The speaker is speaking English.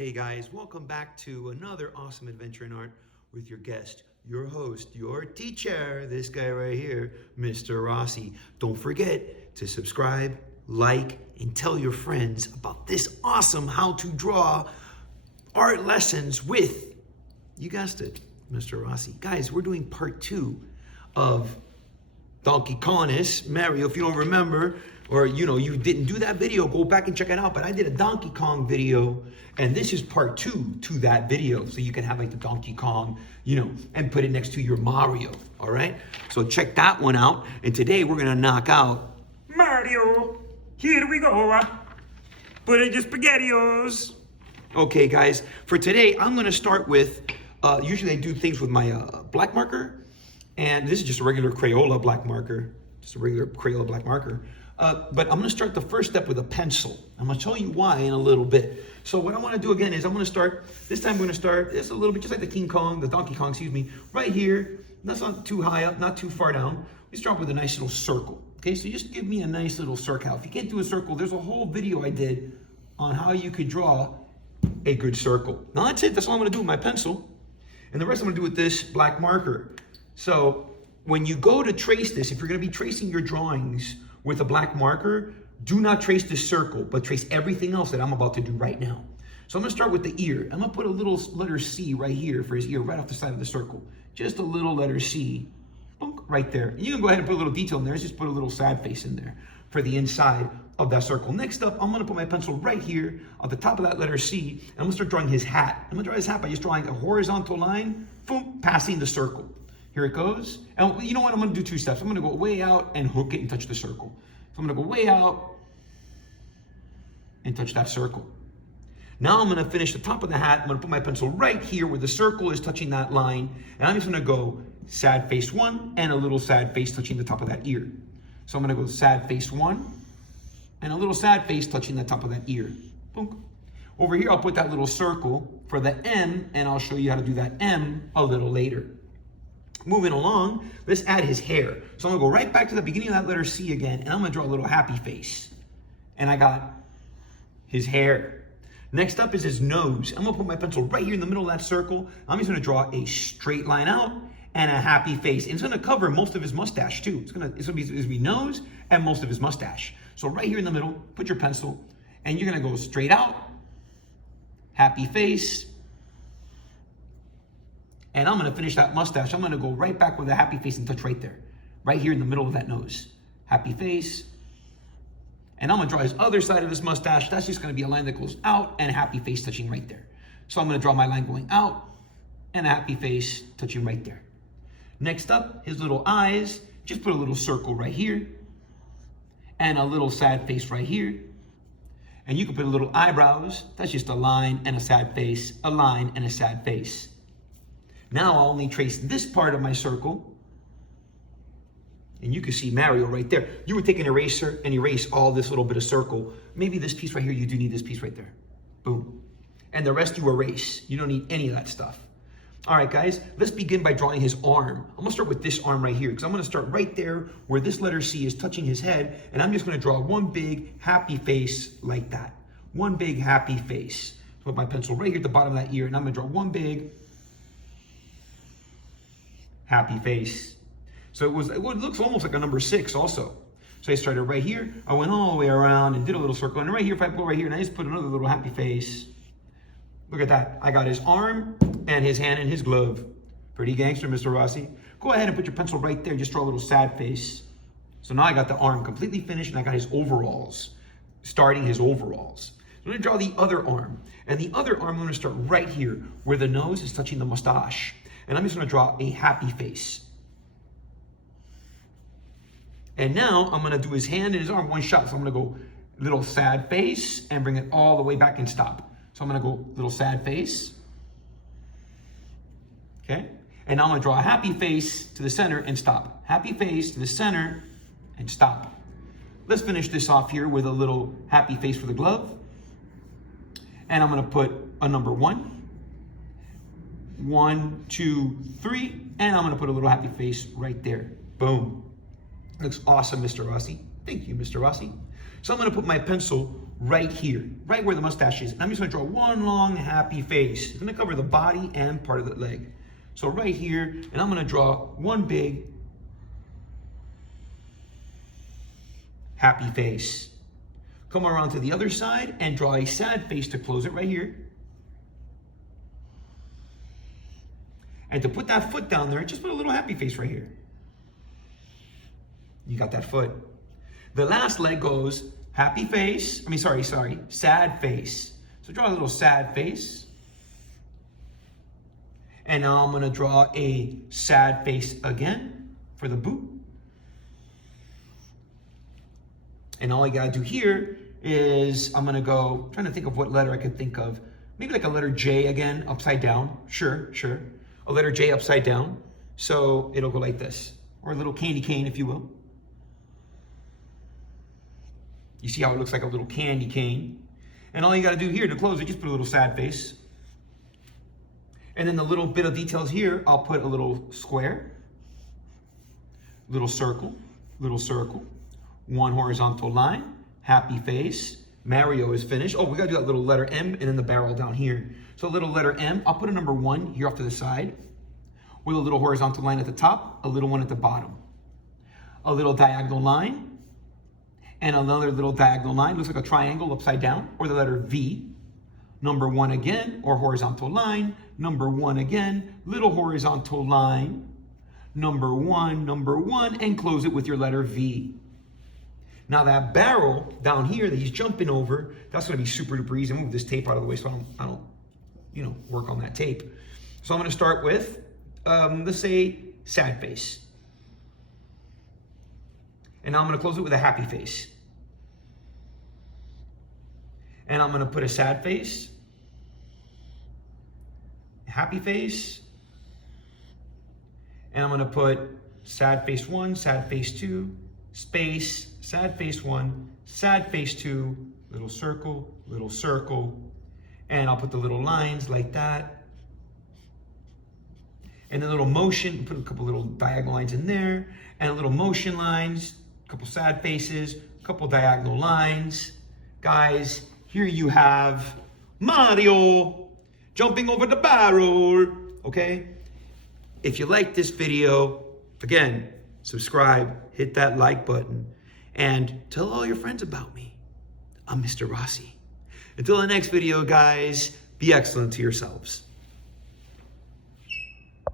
Hey guys, welcome back to another awesome adventure in art with your guest, your host, your teacher, this guy right here, Mr. Rossi. Don't forget to subscribe, like, and tell your friends about this awesome how to draw art lessons with, you guessed it, Mr. Rossi. Guys, we're doing part 2 of Donkey Kongus. Mario, if you don't remember, or you didn't do that video, go back and check it out. But I did a Donkey Kong video, and this is part 2 to that video. So you can have like the Donkey Kong, and put it next to your Mario, all right? So check that one out. And today we're gonna knock out Mario. Here we go. Put in your SpaghettiOs. Okay, guys, for today, I'm gonna start with, usually I do things with my black marker, and this is just a regular Crayola black marker, but I'm gonna start the first step with a pencil. I'm gonna tell you why in a little bit. So what I wanna do again is I'm gonna start, this time I'm gonna start, it's a little bit just like the Donkey Kong, excuse me, right here. That's not too high up, not too far down. We start with a nice little circle. Okay, so just give me a nice little circle. If you can't do a circle, there's a whole video I did on how you could draw a good circle. Now that's it, that's all I'm gonna do with my pencil. And the rest I'm gonna do with this black marker. So when you go to trace this, if you're gonna be tracing your drawings with a black marker, do not trace this circle, but trace everything else that I'm about to do right now. So I'm gonna start with the ear. I'm gonna put a little letter C right here for his ear, right off the side of the circle. Just a little letter C, right there. And you can go ahead and put a little detail in there, just put a little sad face in there for the inside of that circle. Next up, I'm gonna put my pencil right here at the top of that letter C, and I'm gonna start drawing his hat. I'm gonna draw his hat by just drawing a horizontal line, boom, passing the circle. Here it goes. And you know what? I'm gonna do 2 steps. I'm gonna go way out and hook it and touch the circle. So I'm gonna go way out and touch that circle. Now I'm gonna finish the top of the hat. I'm gonna put my pencil right here where the circle is touching that line. And I'm just gonna go sad face 1 and a little sad face touching the top of that ear. So I'm gonna go sad face 1 and a little sad face touching the top of that ear. Boom. Over here, I'll put that little circle for the M, and I'll show you how to do that M a little later. Moving along, let's add his hair. So I'm gonna go right back to the beginning of that letter C again, and I'm gonna draw a little happy face. And I got his hair. Next up is his nose. I'm gonna put my pencil right here in the middle of that circle. I'm just gonna draw a straight line out and a happy face. And it's gonna cover most of his mustache too. It's gonna be nose and most of his mustache. So right here in the middle, put your pencil, and you're gonna go straight out, happy face, and I'm gonna finish that mustache. I'm gonna go right back with a happy face and touch right there. Right here in the middle of that nose. Happy face. And I'm gonna draw his other side of his mustache. That's just gonna be a line that goes out and a happy face touching right there. So I'm gonna draw my line going out and a happy face touching right there. Next up, his little eyes. Just put a little circle right here. And a little sad face right here. And you can put a little eyebrows. That's just a line and a sad face, a line and a sad face. Now I'll only trace this part of my circle. And you can see Mario right there. You would take an eraser and erase all this little bit of circle. Maybe this piece right here, you do need this piece right there. Boom. And the rest you erase. You don't need any of that stuff. All right, guys, let's begin by drawing his arm. I'm gonna start with this arm right here because I'm gonna start right there where this letter C is touching his head. And I'm just gonna draw one big happy face like that. One big happy face. Put my pencil right here at the bottom of that ear, and I'm gonna draw one big happy face. So it looks almost like a number 6 also. So I started right here, I went all the way around and did a little circle. And right here, if I go right here and I just put another little happy face, look at that. I got his arm and his hand and his glove. Pretty gangster, Mr. Rossi. Go ahead and put your pencil right there, just draw a little sad face. So now I got the arm completely finished and I got his overalls, starting his overalls. So I'm gonna draw the other arm. And the other arm, I'm gonna start right here where the nose is touching the mustache. And I'm just gonna draw a happy face. And now I'm gonna do his hand and his arm one shot. So I'm gonna go little sad face and bring it all the way back and stop. So I'm gonna go little sad face. Okay? And now I'm gonna draw a happy face to the center and stop. Happy face to the center and stop. Let's finish this off here with a little happy face for the glove. And I'm gonna put a number 1. 1, 2, 3, and I'm gonna put a little happy face right there. Boom. Looks awesome, Mr. Rossi. Thank you, Mr. Rossi. So I'm gonna put my pencil right here, right where the mustache is. And I'm just gonna draw one long happy face. It's gonna cover the body and part of the leg. So right here, and I'm gonna draw one big happy face. Come around to the other side and draw a sad face to close it right here. And to put that foot down there, just put a little happy face right here. You got that foot. The last leg goes happy face, sad face. So draw a little sad face. And now I'm gonna draw a sad face again for the boot. And all I gotta do here is I'm gonna go, trying to think of what letter I could think of. Maybe like a letter J again, upside down. Sure. A letter J upside down. So it'll go like this. Or a little candy cane, if you will. You see how it looks like a little candy cane. And all you gotta do here to close it, just put a little sad face. And then the little bit of details here, I'll put a little square, little circle, one horizontal line, happy face. Mario is finished. Oh, we gotta do that little letter M and then the barrel down here. So a little letter M, I'll put a number 1 here off to the side with a little horizontal line at the top, a little one at the bottom. A little diagonal line and another little diagonal line, looks like a triangle upside down, or the letter V. Number 1 again, or horizontal line. Number 1 again, little horizontal line. Number 1, and close it with your letter V. Now that barrel down here that he's jumping over, that's gonna be super duper easy. I'm gonna move this tape out of the way so I don't, work on that tape. So I'm gonna start with, let's say, sad face. And now I'm gonna close it with a happy face. And I'm gonna put a sad face, happy face, and I'm gonna put sad face 1, sad face 2, space, sad face 1, sad face 2, little circle, and I'll put the little lines like that. And a little motion, put a couple little diagonal lines in there, and a little motion lines, a couple sad faces, a couple diagonal lines. Guys, here you have Mario jumping over the barrel, okay? If you like this video, again, subscribe, hit that like button, and tell all your friends about me. I'm Mr. Rossi. Until the next video, guys, be excellent to yourselves.